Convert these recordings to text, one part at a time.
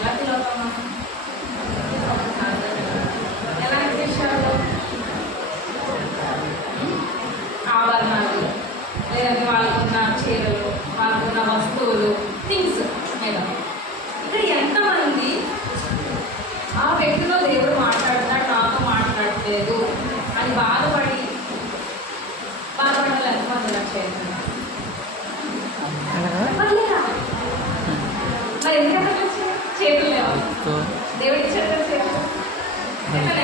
ఎలా ఫీల్ అవుతాం? ఎలాంటి విషయాలు? ఆభరణాలు, లేదంటే వాళ్ళకున్న చీరలు, వాళ్ళకున్న వస్తువులు, థింగ్స్ మీద. ఇక్కడ ఎంతమంది ఆ వ్యక్తిలో దేవుడు మాట్లాడుతున్నాడు, నాతో మాట్లాడలేదు అని బాధపడాలి ఎంతమంది చేస్తున్నారు? మరి ఎందుకంటే చేతులు లేవు, దేవుడి చేతులు చేతులు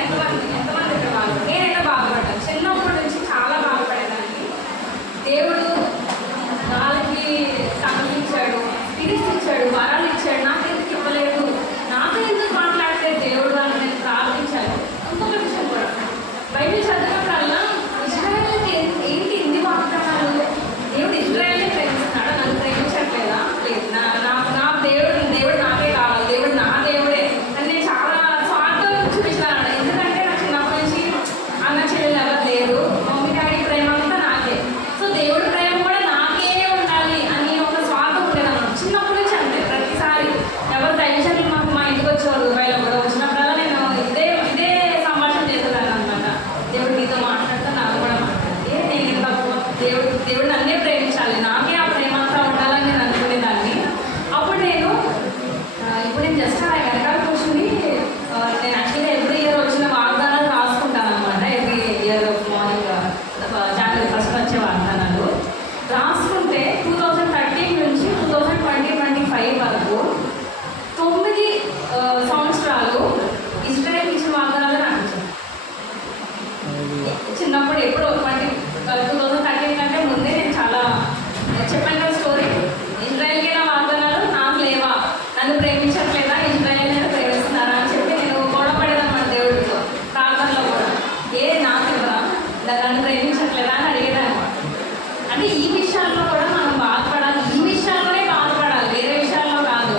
ఎంతమంది ఇక్కడ బాధ. నేనైతే బాధపడ్డాను, చిన్నప్పటి నుంచి చాలా బాధపడేదాన్ని. దేవుడు నాలుగు సంబంధించాడు, తిరిగిచ్చాడు, వరాలు ఇచ్చాడు, నాకు ఎందుకు ఇవ్వలేదు, నాతో ఎందుకు మాట్లాడితే దేవుడు అని నేను ప్రార్థించాను. ఇంకొక విషయం కూడా, బైబిల్ చదివినప్పుడల్లా ఇజ్రాయేల్కి ఏంటి ఇన్ని వాగ్దానాలు? దేవుడు ఇజ్రాయేల్ని ప్రేమిస్తున్నాడు, నన్ను ప్రేమించట్లేదా? లేదు, నా దేవుడు నాకే కావాలి, దేవుడు నా దేవుడే అని నేను చాలా స్వార్థం చూపించాను. ఎందుకంటే నాకు చిన్నప్పటి నుంచి అన్న చెల్లెలు ఎవరు లేరు, మమ్మీ డాడీ ప్రేమ అంతా నాకే. సో దేవుడి ప్రేమ కూడా నాకే ఉండాలి అని ఒక స్వార్థం ఉండేదన్నమాట. చిన్నప్పటి నుంచి అంటే ప్రతిసారి ఎవరు టెన్షన్ మా ఇంటికి వచ్చేవారు, దుబాయ్లో కూడా వచ్చినప్పుడల్లా నేను ఇదే సంభాషణ చేసేదాన్ని అనమాట. దేవుడు నీతో మాట్లాడితే నాకు కూడా మాట్లాడితే నేను దేవుడు నన్నే ప్రేమించాలి, నాకే ఆ ప్రేమ అంతా ఉండాలని నేను అనుకునేదాన్ని. అప్పుడు ఇప్పుడు నేను జస్ట్ ఆ వెనకాల కూర్చుని నేను యాక్చువల్గా ఎవ్రీ ఇయర్ వచ్చిన వాగ్దానాలు రాసుకుంటాను అనమాట. ఎవ్రీ ఇయర్ మార్నింగ్ జనవరి 1st వచ్చే వాగ్దానాలు రాసుకుంటే 2013 నుంచి 2025 వరకు 9 సంవత్సరాలు ఇజ్రాయెల్ ఇచ్చిన వాగ్దానాలు నాకు ఇచ్చాను. చిన్నప్పుడు ఎప్పుడు 2013 కంటే ముందే నేను చాలా చెప్పాను కదా స్టోరీ. ఇజ్రాయెల్కి నా వాగ్దానాలు నాకు లేవా, నన్ను ప్రేమించట్లేదా, ఇజ్రాయెల్ నేను ప్రేమిస్తున్నారా అని చెప్పి నేను గొడవపడేదన్నమాట దేవుడితో. ప్రార్థనలో కూడా నాకు ఇవ్వరా, నన్ను ప్రేమించట్లేదా అని అడిగేదాన్ని. అంటే ఈ విషయాల్లో కూడా మనం బాధపడాలి, ఈ విషయాల్లోనే బాధపడాలి, వేరే విషయాల్లో కాదు.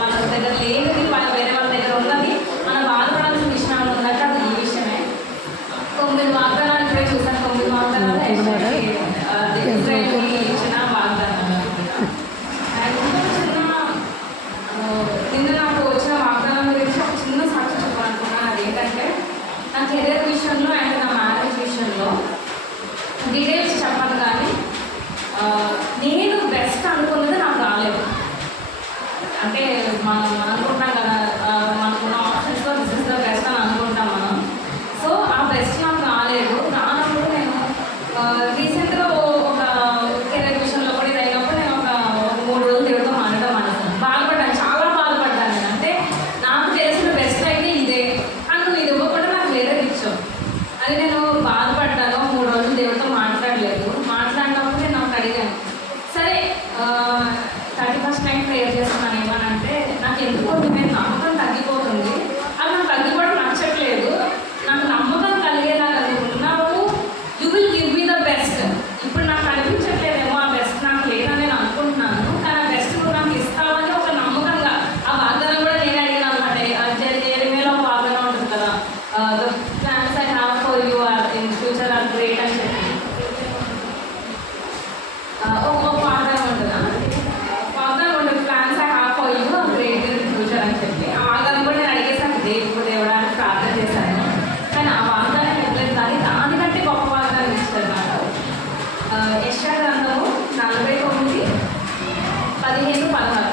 మన దగ్గర లేనిది వేరే వాళ్ళ దగ్గర ఉన్నది మనం బాధపడాల్సిన విషయాలు ఉన్నట్టు అది ఈ విషయమే. 9 వాగ్దానాలు ఇప్పుడే చూసాను, 9 వాగ్దానాలు ఇచ్చిన వాగ్దానాలు. నిన్న నాకు వచ్చిన వాగ్దానం గురించి ఒక చిన్న సాక్షి చెప్పాలనుకున్నాను. అదేంటంటే నా కెరీర్ విషయంలో అండ్ నా మ్యారేజ్ విషయంలో డీటెయిల్స్ చెప్పాను, కానీ నేను బెస్ట్ అనుకున్నది నాకు రాలేదు. అంటే మనం అనుకుంటాం కదా, మనకున్న ఆప్షన్స్లో దిస్ ఇస్ ద బెస్ట్ అని అనుకుంటాం మనం. సో ఆ బెస్ట్ నాకు రాలేదు. రానప్పుడు నేను రీసెంట్గా ఒక కెరీర్ విషయంలో కూడా ఇది అయినప్పుడు నేను ఒక 3 రోజులు దేవుడితో మాట్లాడడం అనుకున్నాను. బాధపడ్డాను, చాలా బాధపడ్డాను. నేను అంటే నాకు తెలిసిన బెస్ట్ అయితే ఇదే, కానీ నువ్వు ఇది ఇవ్వకుండా నాకు వేరే ఇచ్చావు అది నేను బాధపడ్డాను. 3 రోజులు దేవుడితో మాట్లాడలేదు. మాట్లాడినప్పుడు నేను నాకు అడిగాను, సరే 31st నైట్ ప్రేయర్ చేస్తున్నాను ఏమనంటే, నాకు ఎందుకో నేను నమ్మకం తగ్గిపోతుంది, అది నాకు తగ్గిపోవడం నచ్చట్లేదు, నాకు నమ్మకం కలిగేలాగా ఉన్నావు, you will give me the best. ఇప్పుడు నాకు అనిపించట్లేదేమో ఆ బెస్ట్ నాకు లేదని నేను అనుకుంటున్నాను, కానీ ఆ బెస్ట్ నువ్వు నాకు ఇస్తావని ఒక నమ్మకంగా ఆ వాగ్దానం కూడా నేను అడిగిన అనమాట. ఎరిమేలో ఒక వాగ్దానం ఉంటుంది కదా, the plans I have for you are in future are great అని చెప్పి ఒక వాగ్దానం ఉంటుందా, వాగ్దానం ఉంటుంది, plans I have for you are great in future అని చెప్పి. ఆ వాగ్దానం కూడా నేను అడిగేసాను, దేవుడా అని ప్రార్థన చేశాను, కానీ ఆ వాగ్దానం ఇవ్వలేదు. కానీ దానికంటే గొప్ప వాగ్దానం ఇచ్చారు నాకు. యెషయా గ్రంథము 49, 15, 16.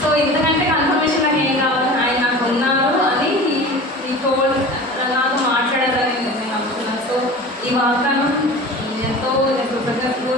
సో ఇంతకంటే కన్ఫర్మేషన్ నాకు ఏం కావాలి, ఆయన నాకు ఉన్నారు అని ఈ టోల్ నాతో మాట్లాడాలని నేను అనుకున్నాను. సో ఈ వాగ్దానం ఎంతో కృతజ్ఞతలు